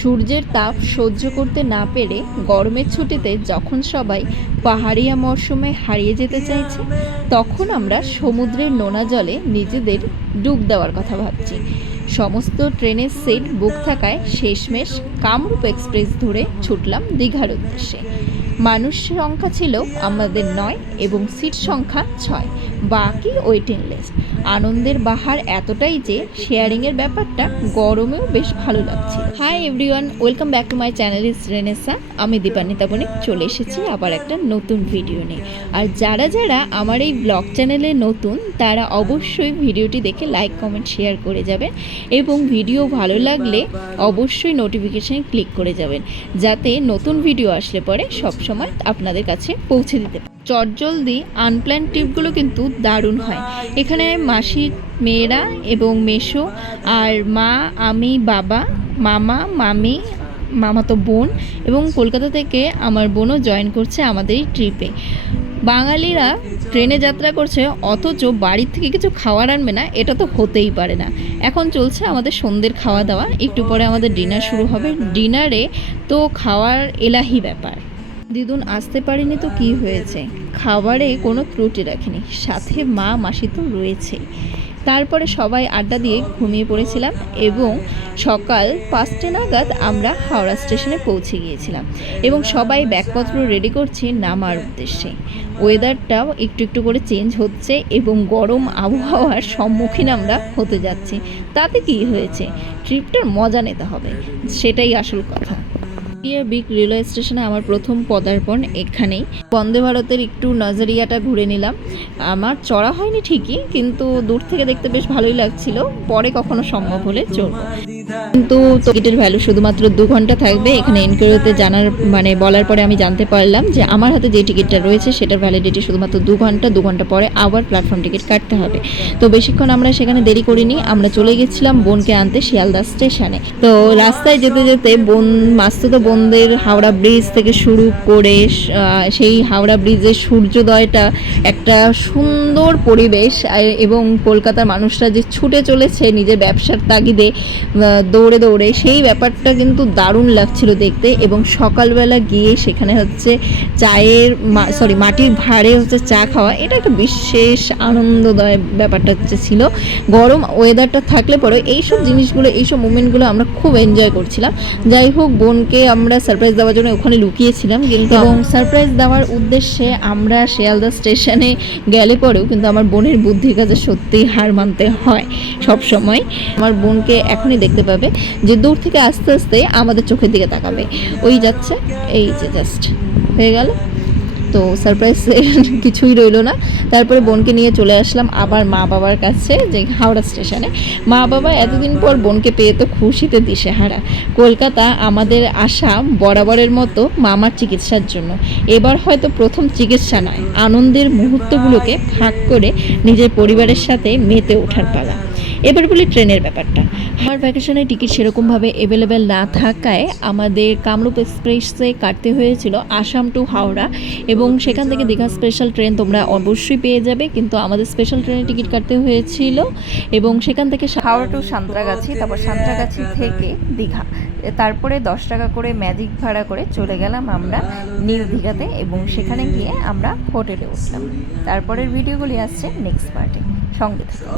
সূর্যের তাপ সহ্য করতে না পেরে গরমের ছুটিতে যখন সবাই পাহাড়িয়া মরশুমে হারিয়ে যেতে চাইছে, তখন আমরা সমুদ্রের নোনা জলে নিজেদের ডুব দেওয়ার কথা ভাবছি। সমস্ত ট্রেনের সিট বুক থাকায় শেষমেশ কামরূপ এক্সপ্রেস ধরে ছুটলাম দীঘার উদ্দেশ্যে। মানুষ সংখ্যা ছিল আমাদের 9 এবং সিট সংখ্যা 6, বাকি ওয়েটিং লিস্ট। আনন্দের বাহার এতটাই যে শেয়ারিংয়ের ব্যাপারটা গরমেও বেশ ভালো লাগছিল। Hi everyone, welcome back to my channel is Renaissance. আমি দীপান্বিতা বণিক চলে এসেছি আবার একটা নতুন ভিডিও নিয়ে। আর যারা যারা আমার এই ব্লগ চ্যানেলে নতুন, তারা অবশ্যই ভিডিওটি দেখে লাইক কমেন্ট শেয়ার করে যাবেন এবং ভিডিও ভালো লাগলে অবশ্যই নোটিফিকেশান ক্লিক করে যাবেন, যাতে নতুন ভিডিও আসলে পরে সবসময় আপনাদের কাছে পৌঁছে দিতে পারে। চটজলদি আনপ্ল্যান ট্রিপগুলো কিন্তু দারুণ হয়। এখানে মাসির মেয়েরা এবং মেসো আর মা, আমি, বাবা, মামা, মামি, মামাতো বোন এবং কলকাতা থেকে আমার বোনও জয়েন করছে আমাদের এই ট্রিপে। বাঙালিরা ট্রেনে যাত্রা করছে অথচ বাড়ির থেকে কিছু খাবার আনবে না, এটা তো হতেই পারে না। এখন চলছে আমাদের সন্ধ্যের খাওয়া দাওয়া, একটু পরে আমাদের ডিনার শুরু হবে। ডিনারে তো খাওয়ার এলাহি ব্যাপার। দিদুন আসতে পারেনি তো কি হয়েছে, খাবারে কোনো ত্রুটি রাখেনি, সাথে মা মাসি তো রয়েছে। তারপরে সবাই আড্ডা দিয়ে ঘুমিয়ে পড়েছিলাম এবং সকাল 5টে নাগাদ আমরা হাওড়া স্টেশনে পৌঁছে গিয়েছিলাম এবং সবাই ব্যাগপত্র রেডি করছি নামার উদ্দেশ্যে। ওয়েদারটাও একটু একটু করে চেঞ্জ হচ্ছে এবং গরম আবহাওয়ার সম্মুখীন আমরা হতে যাচ্ছি। তাতে কি হয়েছে, ট্রিপটার মজা নিতে হবে, সেটাই আসল কথা। বিগ রেলওয়ে স্টেশনে আমার প্রথম পদার্পণ এখানেই। বন্দে ভারতের একটু নজরিয়াটা ঘুরে নিলাম। আমার চড়া হয়নি ঠিকই, কিন্তু দূর থেকে দেখতে বেশ ভালোই লাগছিল। পরে কখনো সম্ভব হলে চড়ব। কিন্তু টিকিটের ভ্যালু শুধুমাত্র 2 ঘন্টা থাকবে। এখানে এনকোয়ারিতে বলার পরে আমি জানতে পারলাম যে আমার হাতে যে টিকিটটা রয়েছে সেটার ভ্যালিডিটি শুধুমাত্র 2 ঘন্টা। 2 ঘন্টা পরে আবার প্ল্যাটফর্ম টিকিট কাটতে হবে। তো বেশিক্ষণ আমরা সেখানে দেরি করিনি, আমরা চলে গেছিলাম বোনকে আনতে শিয়ালদা স্টেশনে। তো রাস্তায় যেতে যেতে মাস্তুতো বোনদের হাওড়া ব্রিজ থেকে শুরু করে সেই হাওড়া ব্রিজের সূর্যোদয়টা একটা সুন্দর পরিবেশ, এবং কলকাতার মানুষরা যে ছুটে চলেছে নিজের ব্যবসার তাগিদে দৌড়ে দৌড়ে, সেই ব্যাপারটা কিন্তু দারুণ লাগছিল দেখতে। এবং সকালবেলা গিয়ে সেখানে হচ্ছে মাটির ভাঁড়ে হচ্ছে চা খাওয়া, এটা একটা বিশেষ আনন্দদায়ক ব্যাপারটা ছিল। গরম ওয়েদারটা থাকলে পরে এইসব জিনিসগুলো, এইসব মুমেন্টগুলো আমরা খুব এনজয় করছিলাম। যাই হোক, বোনকে আমরা সারপ্রাইজ দেওয়ার জন্য ওখানে লুকিয়েছিলাম, কিন্তু এবং সারপ্রাইজ দেওয়ার উদ্দেশ্যে আমরা শিয়ালদা স্টেশনে গেলে পরেও কিন্তু আমার বোনের বুদ্ধির কাছে সত্যিই হার মানতে হয় সব সময়। আমার বোনকে এখনই দেখতে পাবে যে দূর থেকে আস্তে আস্তে আমাদের চোখের দিকে তাকাবে, ওই যাচ্ছে, এই যে জাস্ট হয়ে গেল। তো সারপ্রাইজ কিছুই রইলো না। তারপরে বোনকে নিয়ে চলে আসলাম আবার মা বাবার কাছে, যে হাওড়া স্টেশনে। মা বাবা এতদিন পর বোনকে পেয়ে তো খুশিতে দিশেহারা। কলকাতা আমাদের আসা বরাবরের মতো মামার চিকিৎসার জন্য। এবার হয়তো প্রথম চিকিৎসা নয়, আনন্দের মুহূর্তগুলোকে ভাগ করে নিজের পরিবারের সাথে মেতে ওঠার পালা। এবার বলি ট্রেনের ব্যাপারটা। আমার ভ্যাকেশনের টিকিট সেরকমভাবে অ্যাভেলেবেল না থাকায় আমাদের কামরূপ এক্সপ্রেসে কাটতে হয়েছিল আসাম টু হাওড়া, এবং সেখান থেকে দীঘা স্পেশাল ট্রেন তোমরা অবশ্যই পেয়ে যাবে, কিন্তু আমাদের স্পেশাল ট্রেনের টিকিট কাটতে হয়েছিল। এবং সেখান থেকে হাওড়া টু সাঁতরাগাছি, তারপর সাঁতরাগাছি থেকে দীঘা, তারপরে 10 টাকা করে ম্যাজিক ভাড়া করে চলে গেলাম আমরা নিউ দীঘাতে, এবং সেখানে গিয়ে আমরা হোটেলে উঠলাম। তারপরের ভিডিওগুলি আসছে নেক্সট পার্টে, সঙ্গে থাকুন।